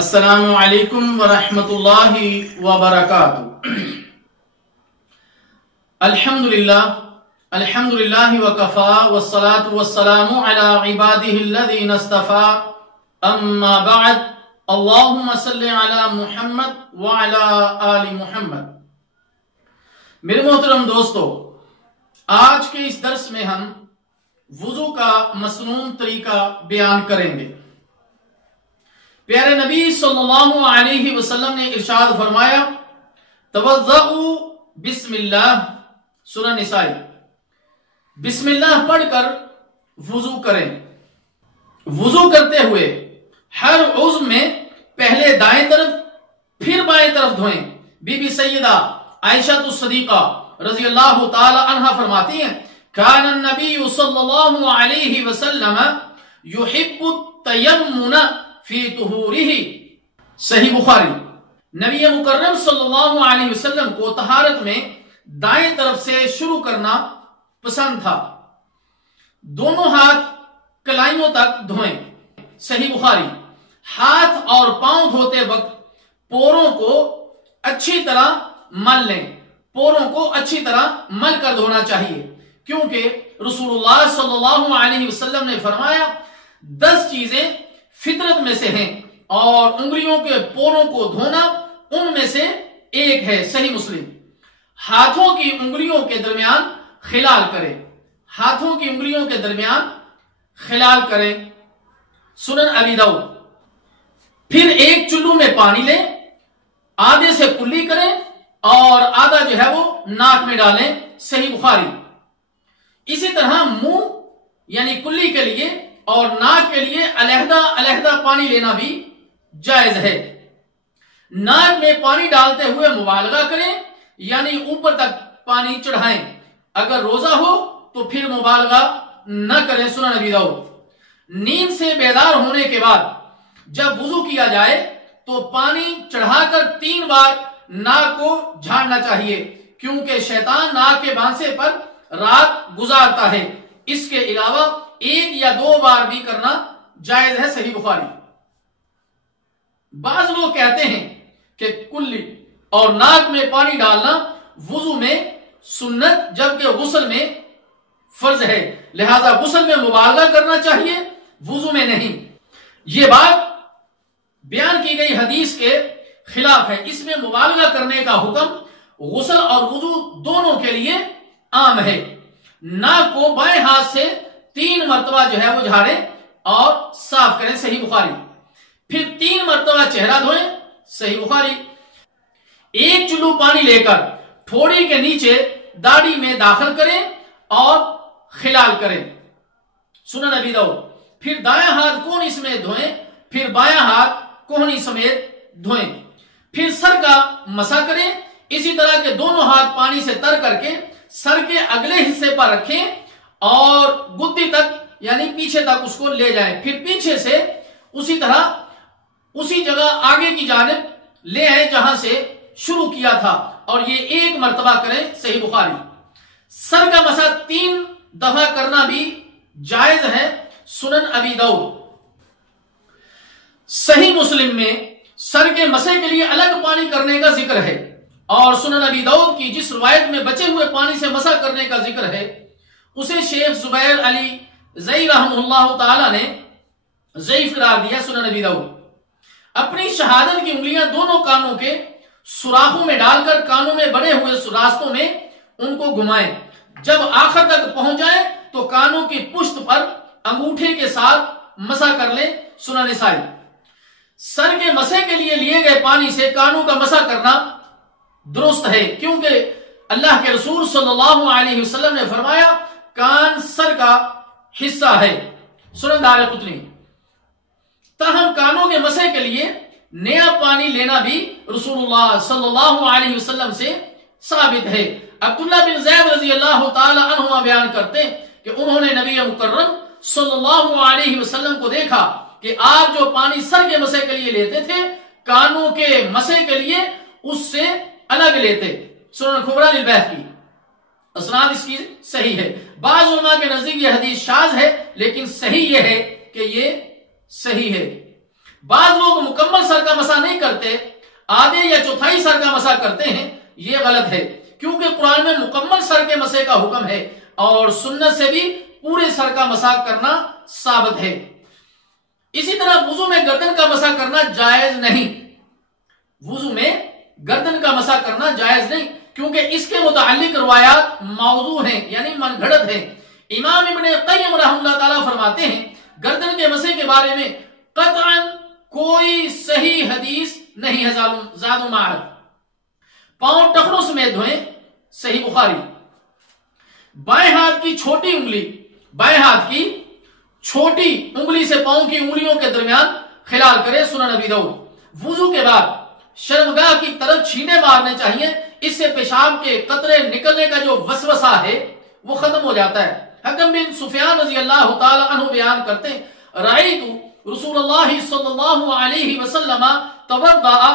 السلام علیکم ورحمۃ اللہ وبرکاتہ۔ الحمدللہ وکفا والصلاة والسلام علی عباده الذین اصطفى، اما بعد، اللہم صل علی محمد وعلی آل محمد۔ میرے محترم دوستو، آج کے اس درس میں ہم وضو کا مسنون طریقہ بیان کریں گے۔ پیارے نبی صلی اللہ علیہ وسلم نے ارشاد فرمایا، توضؤ بسم اللہ، سورہ نسائی، بسم اللہ پڑھ کر وضو کریں۔ وضو کرتے ہوئے ہر عضو میں پہلے دائیں طرف پھر بائیں طرف دھوئیں۔ بی بی سیدہ عائشہ الصدیقہ رضی اللہ تعالی عنہا فرماتی ہیں، کان النبی صلی اللہ علیہ وسلم یحب التیمن فی طہورہ، صحیح بخاری۔ نبی مکرم صلی اللہ علیہ وسلم کو طہارت میں دائیں طرف سے شروع کرنا پسند تھا۔ دونوں ہاتھ کلائیوں تک دھوئیں، صحیح بخاری۔ ہاتھ اور پاؤں دھوتے وقت پوروں کو اچھی طرح مل لیں، پوروں کو اچھی طرح مل کر دھونا چاہیے، کیونکہ رسول اللہ صلی اللہ علیہ وسلم نے فرمایا 10 چیزیں فطرت میں سے ہیں اور انگلیوں کے پوروں کو دھونا ان میں سے ایک ہے، صحیح مسلم۔ ہاتھوں کی انگلیوں کے درمیان خلال کریں، ہاتھوں کی انگلیوں کے درمیان خلال کریں، سنن ابی داؤد۔ پھر ایک چلو میں پانی لیں، آدھے سے کلی کریں اور آدھا جو ہے وہ ناک میں ڈالیں، صحیح بخاری۔ اسی طرح منہ یعنی کلی کے لیے اور ناک کے لیے علیحدہ علیحدہ پانی لینا بھی جائز ہے۔ ناک میں پانی ڈالتے ہوئے مبالغہ کریں، یعنی اوپر تک پانی چڑھائیں۔ اگر روزہ ہو تو پھر مبالغہ نہ کریں، سنن ابی داؤد۔ نیند سے بیدار ہونے کے بعد جب وضو کیا جائے تو پانی چڑھا کر 3 بار ناک کو جھاڑنا چاہیے، کیونکہ شیطان ناک کے بانسے پر رات گزارتا ہے۔ اس کے علاوہ 1 یا 2 بار بھی کرنا جائز ہے، صحیح بخاری۔ بعض لوگ کہتے ہیں کہ کلی اور ناک میں پانی ڈالنا وضو میں سنت جبکہ غسل میں فرض ہے، لہذا غسل میں مبالغہ کرنا چاہیے، وضو میں نہیں۔ یہ بات بیان کی گئی حدیث کے خلاف ہے۔ اس میں مبالغہ کرنے کا حکم غسل اور وضو دونوں کے لیے عام ہے۔ ناک کو بائیں ہاتھ سے 3 مرتبہ جو ہے وہ جھاڑیں اور صاف کریں، صحیح بخاری۔ پھر 3 مرتبہ چہرہ دھوئیں، صحیح بخاری۔ 1 چلو پانی لے کر ٹھوڑی کے نیچے داڑھی میں داخل کریں اور خلال کریں، سنن ابی داؤد۔ پھر دایاں ہاتھ کونی سمیت دھوئیں، پھر بایاں ہاتھ کوہنی سمیت دھوئیں۔ پھر سر کا مسح کریں، اسی طرح کے دونوں ہاتھ پانی سے تر کر کے سر کے اگلے حصے پر رکھیں اور گدی تک یعنی پیچھے تک اس کو لے جائیں۔ پھر پیچھے سے اسی طرح اسی جگہ آگے کی جانب لے آئیں جہاں سے شروع کیا تھا، اور یہ 1 مرتبہ کریں، صحیح بخاری۔ سر کا مسح 3 دفعہ کرنا بھی جائز ہے، سنن ابی داؤد۔ صحیح مسلم میں سر کے مسح کے لیے الگ پانی کرنے کا ذکر ہے، اور سنن ابی داؤد کی جس روایت میں بچے ہوئے پانی سے مسح کرنے کا ذکر ہے اسے شیخ زبیر علی زئی رحمہ اللہ تعالی نے ضعیف قرار دیا، سنن ابی داؤد۔ اپنی شہادت کی انگلیاں دونوں کانوں کے سوراخوں میں ڈال کر کانوں میں بنے ہوئے راستوں میں ان کو گھمائیں۔ جب آخر تک پہنچ جائیں تو کانوں کی پشت پر انگوٹھے کے ساتھ مسح کر لیں، سنن نسائی۔ سر کے مسح کے لیے لیے گئے پانی سے کانوں کا مسح کرنا درست ہے، کیونکہ اللہ کے رسول صلی اللہ علیہ وسلم نے فرمایا کان سر کا حصہ ہے، سنن دارقطنی۔ تاہم کانوں کے مسح کے لیے نیا پانی لینا بھی رسول اللہ صلی اللہ علیہ وسلم سے ثابت ہے۔ عبداللہ بن زید رضی اللہ تعالی عنہما بیان کرتے کہ انہوں نے نبی مکرم صلی اللہ علیہ وسلم کو دیکھا کہ آپ جو پانی سر کے مسح کے لیے لیتے تھے کانوں کے مسح کے لیے اس سے الگ لیتے، سنن کبریٰ للبیہقی۔ اسناد اس کی صحیح ہے۔ بعض علماء کے نزدیک یہ حدیث شاذ ہے، لیکن صحیح یہ ہے کہ یہ صحیح ہے۔ بعض لوگ مکمل سر کا مسح نہیں کرتے، آدھے یا چوتھائی سر کا مسح کرتے ہیں، یہ غلط ہے، کیونکہ قرآن میں مکمل سر کے مسح کا حکم ہے اور سنت سے بھی پورے سر کا مسح کرنا ثابت ہے۔ اسی طرح وضو میں گردن کا مسح کرنا جائز نہیں، وضو میں گردن کا مسح کرنا جائز نہیں، کیونکہ اس کے متعلق روایات موضوع ہیں، یعنی من گھڑت ہیں۔ امام ابن قیم رحمہ اللہ تعالیٰ فرماتے ہیں گردن کے مسح کے بارے میں قطعاً کوئی صحیح حدیث نہیں ہے، زاد و معاد، پاؤں ٹخنوں سمیت دھوئیں، صحیح بخاری۔ بائیں ہاتھ کی چھوٹی انگلی سے پاؤں کی انگلیوں کے درمیان خلال کرے، سنن نبی داؤد۔ وضو کے بعد شرمگاہ کی طرف چھینٹے مارنے چاہیے، اس سے پیشاب کے قطرے نکلنے کا جو وسوسہ ہے وہ ختم ہو جاتا ہے۔ حکم بن سفیان رضی اللہ تعالی عنہ بیان کرتے ہیں رأیت رسول اللہ صلی اللہ علیہ وسلم توضأ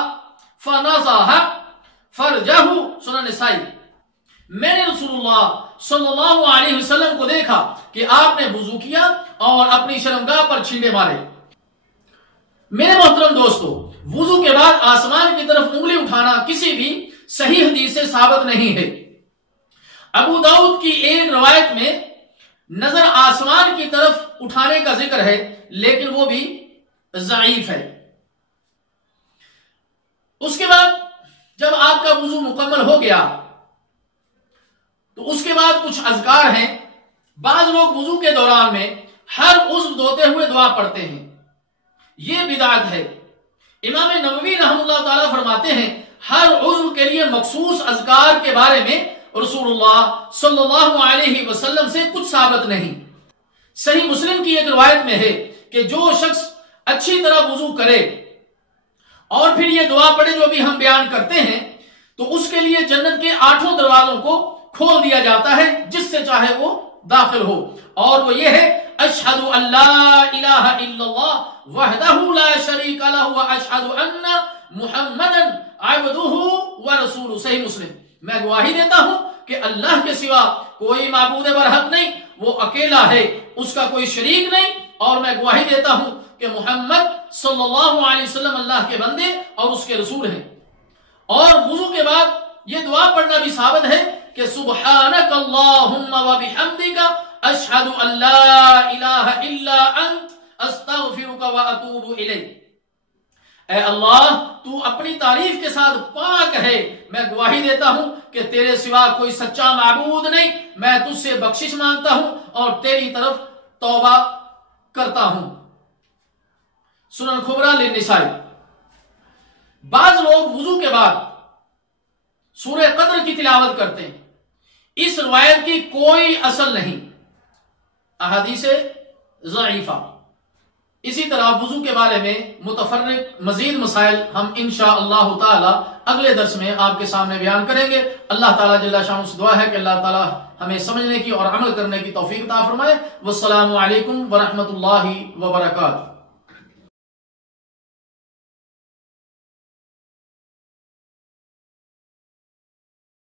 فنزع فرجہ، سنن نسائی۔ میں نے رسول اللہ صلی اللہ علیہ وسلم کو دیکھا کہ آپ نے وضو کیا اور اپنی شرمگاہ پر چھینٹے مارے۔ میرے محترم دوستو، وضو کے بعد آسمان کی طرف انگلی اٹھانا کسی بھی صحیح حدیث سے ثابت نہیں ہے۔ ابو داؤد کی ایک روایت میں نظر آسمان کی طرف اٹھانے کا ذکر ہے، لیکن وہ بھی ضعیف ہے۔ اس کے بعد جب آپ کا وضو مکمل ہو گیا تو اس کے بعد کچھ اذکار ہیں۔ بعض لوگ وضو کے دوران میں ہر عضو دھوتے ہوئے دعا پڑھتے ہیں، یہ بدعت ہے۔ امام نووی رحمہ اللہ تعالیٰ فرماتے ہیں ہر عضو کے لیے مخصوص اذکار کے بارے میں رسول اللہ صلی اللہ علیہ وسلم سے کچھ ثابت نہیں۔ صحیح مسلم کی ایک روایت میں ہے کہ جو شخص اچھی طرح وضو کرے اور پھر یہ دعا پڑھے جو بھی ہم بیان کرتے ہیں تو اس کے لیے جنت کے 8 دروازوں کو کھول دیا جاتا ہے، جس سے چاہے وہ داخل ہو، اور وہ یہ ہے اشہد ان لا الہ الا اللہ وحدہ لا شریک لہ واشہد ان محمدا عبدہ ورسولہ، صحیح مسلم۔ میں گواہی دیتا ہوں کہ اللہ کے سوا کوئی معبود برحق نہیں، وہ اکیلا ہے، اس کا کوئی شریک نہیں، اور میں گواہی دیتا ہوں کہ محمد صلی اللہ علیہ وسلم اللہ کے بندے اور اس کے رسول ہیں۔ اور وضو کے بعد یہ دعا پڑھنا بھی ثابت ہے کہ سبحانک اللہم وبحمدک اشہد ان لا الہ الا انت استغفرک واتوب الیک۔ اے اللہ تو اپنی تعریف کے ساتھ پاک ہے، میں گواہی دیتا ہوں کہ تیرے سوا کوئی سچا معبود نہیں، میں تجھ سے بخشش مانگتا ہوں اور تیری طرف توبہ کرتا ہوں، سنن کبریٰ للنسائی۔ بعض لوگ وضو کے بعد سورہ قدر کی تلاوت کرتے ہیں، اس روایت کی کوئی اصل نہیں، احادیث ضعیفہ۔ اسی طرح وضو کے بارے میں متفرق مزید مسائل ہم انشاءاللہ تعالی اگلے درس میں آپ کے سامنے بیان کریں گے۔ اللہ تعالیٰ جل شانہ سے دعا ہے کہ اللہ تعالیٰ ہمیں سمجھنے کی اور عمل کرنے کی توفیق عطا فرمائے۔ والسلام علیکم ورحمۃ اللہ وبرکاتہ۔